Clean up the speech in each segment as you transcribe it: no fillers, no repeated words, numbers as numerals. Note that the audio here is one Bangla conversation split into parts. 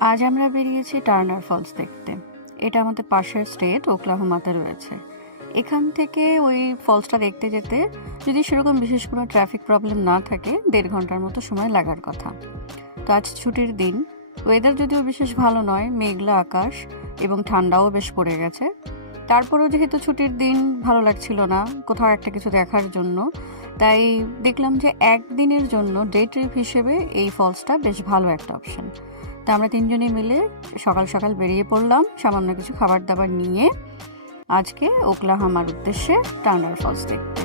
আজ আমরা বেরিয়েছি টার্নার ফলস দেখতে। এটা আমাদের পাশের স্টেট ওকলাহোমাতে রয়েছে। এখান থেকে ওই ফলসটা দেখতে যেতে যদি সেরকম বিশেষ কোনো ট্রাফিক প্রবলেম না থাকে 1.5 ঘন্টার মতো সময় লাগার কথা। তো আজ ছুটির দিন, ওয়েদার যদিও বিশেষ ভালো নয়, মেঘলা আকাশ এবং ঠান্ডাও বেশ পড়ে গেছে। তারপরেও যেহেতু ছুটির দিন ভালো লাগছিল না কোথাও একটা কিছু দেখার জন্য, তাই দেখলাম যে একদিনের জন্য ডে ট্রিপ হিসেবে এই ফলসটা বেশ ভালো একটা অপশন। তা আমরা তিনজনে মিলে সকাল সকাল বেরিয়ে পড়লাম সামান্য কিছু খাবার দাবার নিয়ে আজকে ওকলাহোমার উদ্দেশ্যে টার্নার ফলস দেখতে।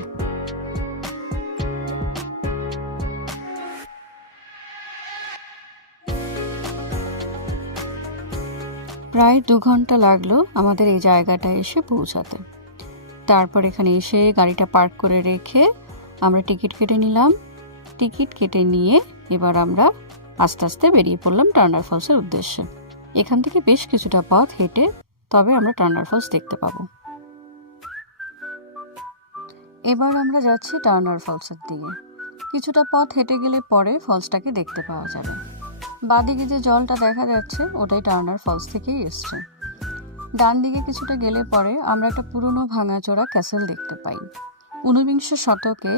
প্রায় 2 ঘন্টা লাগলো আমাদের এই জায়গাটায় এসে পৌঁছাতে। তারপর এখানে এসে গাড়িটা পার্ক করে রেখে আমরা টিকিট কেটে নিলাম। টিকিট কেটে নিয়ে এবার আমরা আস্তে আস্তে বেরিয়ে পড়লাম টার্নার ফলসের উদ্দেশ্যে। এখান থেকে বেশ কিছুটা পথ হেঁটে তবে আমরা টার্নার ফলস দেখতে পাবো। এবার আমরা যাচ্ছি টার্নার ফলসের দিকে। কিছুটা পথ হেঁটে গেলে পরে ফলসটাকে দেখতে পাওয়া যাবে। বাঁদিকে যে জলটা দেখা যাচ্ছে ওটাই টার্নার ফলস থেকেই এসছে। ডান দিকে কিছুটা গেলে পরে আমরা একটা পুরনো ভাঙাচোরা ক্যাসেল দেখতে পাই। 19বিংশ শতকে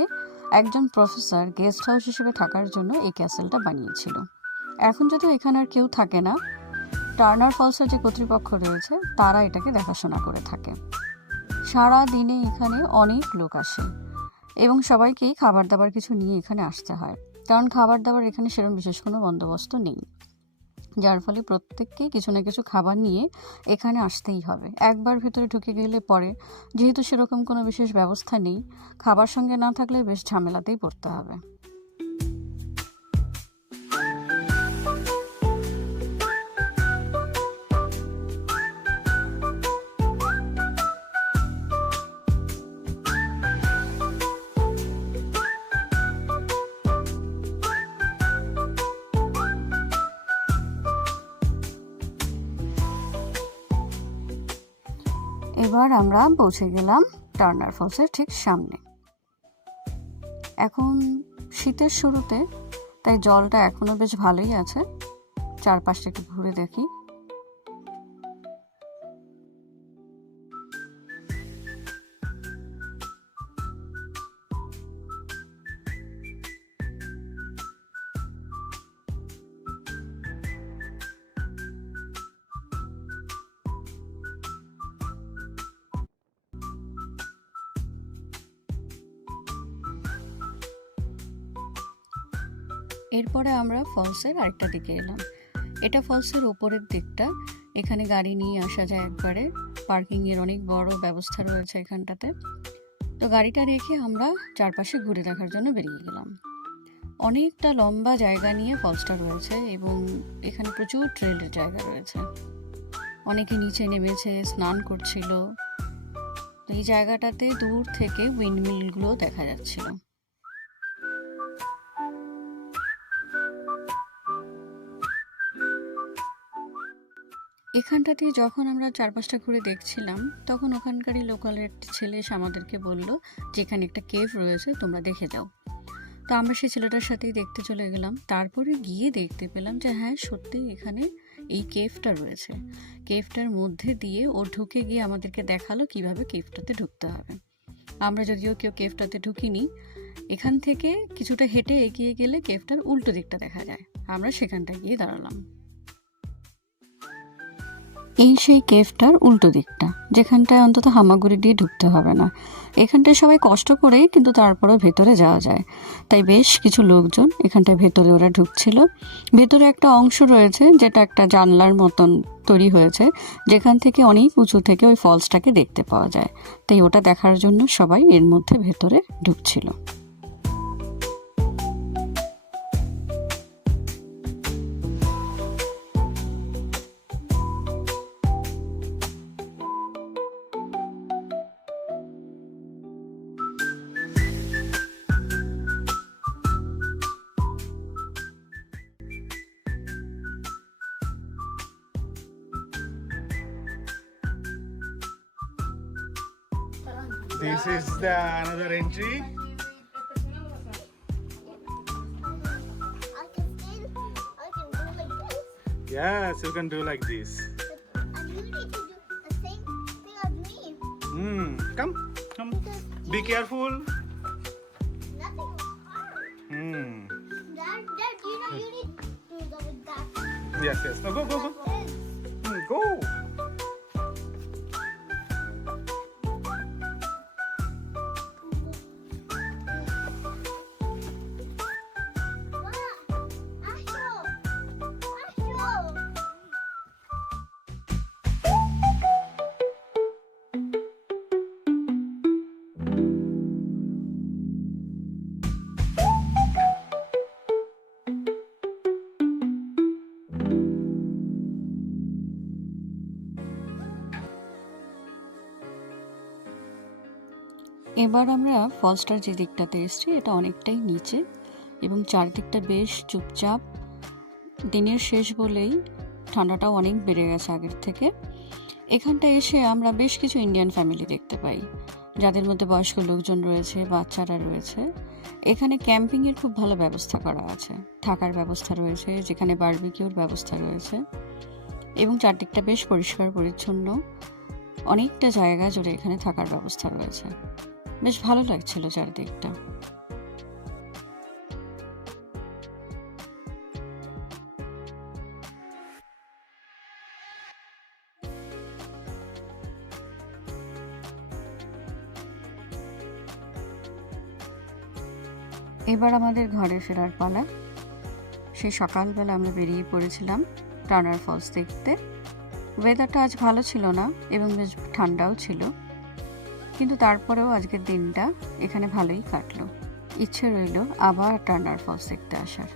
একজন প্রফেসর গেস্ট হাউস হিসেবে থাকার জন্য এই ক্যাসেলটা বানিয়েছিল। এখন যদিও এখানে আর কেউ থাকে না, টার্নার ফলসের যে কর্তৃপক্ষ রয়েছে তারা এটাকে দেখাশোনা করে থাকে। সারা দিনে এখানে অনেক লোক আসে এবং সবাইকেই খাবার দাবার কিছু নিয়ে এখানে আসতে হয়, কারণ খাবার দাবার এখানে সেরকম বিশেষ কোনো বন্দোবস্ত নেই, যার ফলে প্রত্যেককেই কিছু না কিছু খাবার নিয়ে এখানে আসতেই হবে। একবার ভেতরে ঢুকে গেলে পরে যেহেতু সেরকম কোনো বিশেষ ব্যবস্থা নেই, খাবার সঙ্গে না থাকলে বেশ ঝামেলাতেই পড়তে হবে। এবার আমরা পৌঁছে গেলাম টার্নার ফলসের ঠিক সামনে। এখন শীতের শুরুতে, তাই জলটা এখনো বেশ ভালোই আছে। চারপাশটা একটু ঘুরে দেখি। এরপরে আমরা ফলসের আরেকটা দিকে এলাম। এটা ফলসের ওপরের দিকটা, এখানে গাড়ি নিয়ে আসা যায় একবারে। পার্কিংয়ের অনেক বড় ব্যবস্থা রয়েছে এখানটাতে। তো গাড়িটা রেখে আমরা চারপাশে ঘুরে দেখার জন্য বেরিয়ে গেলাম। অনেকটা লম্বা জায়গা নিয়ে ফলসটা রয়েছে এবং এখানে প্রচুর ট্রেলের জায়গা রয়েছে। অনেকে নিচে নেমেছে, স্নান করছিল। এই জায়গাটাতে দূর থেকে উইন্ডমিলগুলো দেখা যাচ্ছিল। এখানটাতে যখন আমরা চারপাশটা ঘুরে দেখছিলাম, তখন ওখানকারই লোকালের ছেলে এসে আমাদেরকে বলল যে এখানে একটা কেভ রয়েছে, তোমরা দেখে যাও। তো আমরা সেই ছেলেটার সাথেই দেখতে চলে গেলাম। তারপরে গিয়ে দেখতে পেলাম যে হ্যাঁ, সত্যিই এখানে এই কেভটা রয়েছে। কেভটার মধ্যে দিয়ে ও ঢুকে গিয়ে আমাদেরকে দেখালো কিভাবে কেভটাতে ঢুকতে হবে। আমরা যদিও কেউ কেভটাতে ঢুকিনি, এখান থেকে কিছুটা হেঁটে এগিয়ে গেলে কেভটার উল্টো দিকটা দেখা যায়। আমরা সেখানটায় গিয়ে দাঁড়ালাম। এই সেই কেভটার উল্টো দিকটা, যেখানটায় অন্তত হামাগুড়ি দিয়ে ঢুকতে হবে না। এখানটায় সবাই কষ্ট করে কিন্তু তারপরেও ভেতরে যাওয়া যায়। তাই বেশ কিছু লোকজন এখানটায় ভেতরে ওরা ঢুকছিল। ভেতরে একটা অংশ রয়েছে যেটা একটা জানলার মতন তৈরি হয়েছে, যেখান থেকে অনেক উঁচু থেকে ওই ফলসটাকে দেখতে পাওয়া যায়। তাই ওটা দেখার জন্য সবাই এর মধ্যে ভেতরে ঢুকছিল। This is the another entry. Yes, you can do like this. And you need to do the same thing as me. Come. Because Be careful. nothing will harm. Dad, you know you need to go with that. Yes. No, go. Go. এবার আমরা ফলসটার যে দিকটাতে এসেছি এটা অনেকটাই নিচে এবং চারদিকটা বেশ চুপচাপ। দিনের শেষ বলেই ঠান্ডাটাও অনেক বেড়ে গেছে আগের থেকে। এখানটা এসে আমরা বেশ কিছু ইন্ডিয়ান ফ্যামিলি দেখতে পাই, যাদের মধ্যে বয়স্ক লোকজন রয়েছে, বাচ্চারা রয়েছে। এখানে ক্যাম্পিংয়ের খুব ভালো ব্যবস্থা করা আছে, থাকার ব্যবস্থা রয়েছে, যেখানে বারবিকিউর ব্যবস্থা রয়েছে এবং চারদিকটা বেশ পরিষ্কার পরিচ্ছন্ন। অনেকটা জায়গা জুড়ে এখানে থাকার ব্যবস্থা রয়েছে। বেশ ভালো লাগছিল চারদিকটা। এবার আমাদের ঘরে ফেরার পালা। সেই সকালবেলা আমরা বেরিয়ে পড়েছিলাম টার্নার ফলস দেখতে। ওয়েদারটা আজ ভালো ছিল না এবং বেশ ঠান্ডাও ছিল, কিন্তু তারপরেও আজকের দিনটা এখানে ভালোই কাটলো। ইচ্ছে রইল আবার টার্নার ফলস দেখতে আসার।